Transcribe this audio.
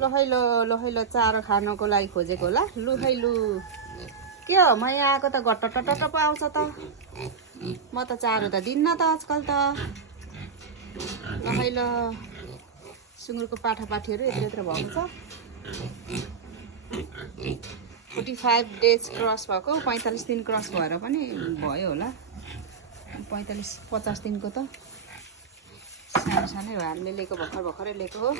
ल है ल चारो खानको लागि खोजेको होला लु है लु के हो म यहाँ आएको त घट्ट पो आउँछ त म त चारो त दिन्न त आजकल त ल है ल सुँगुरको पाठापाठीहरू यत्रो भएको छ 45 डेज क्रस भएको 45 दिन क्रस भएर पनि भयो होला 45-50 दिनको त सानो सानै हो हामीले लिएको भर्खरै लिएको हो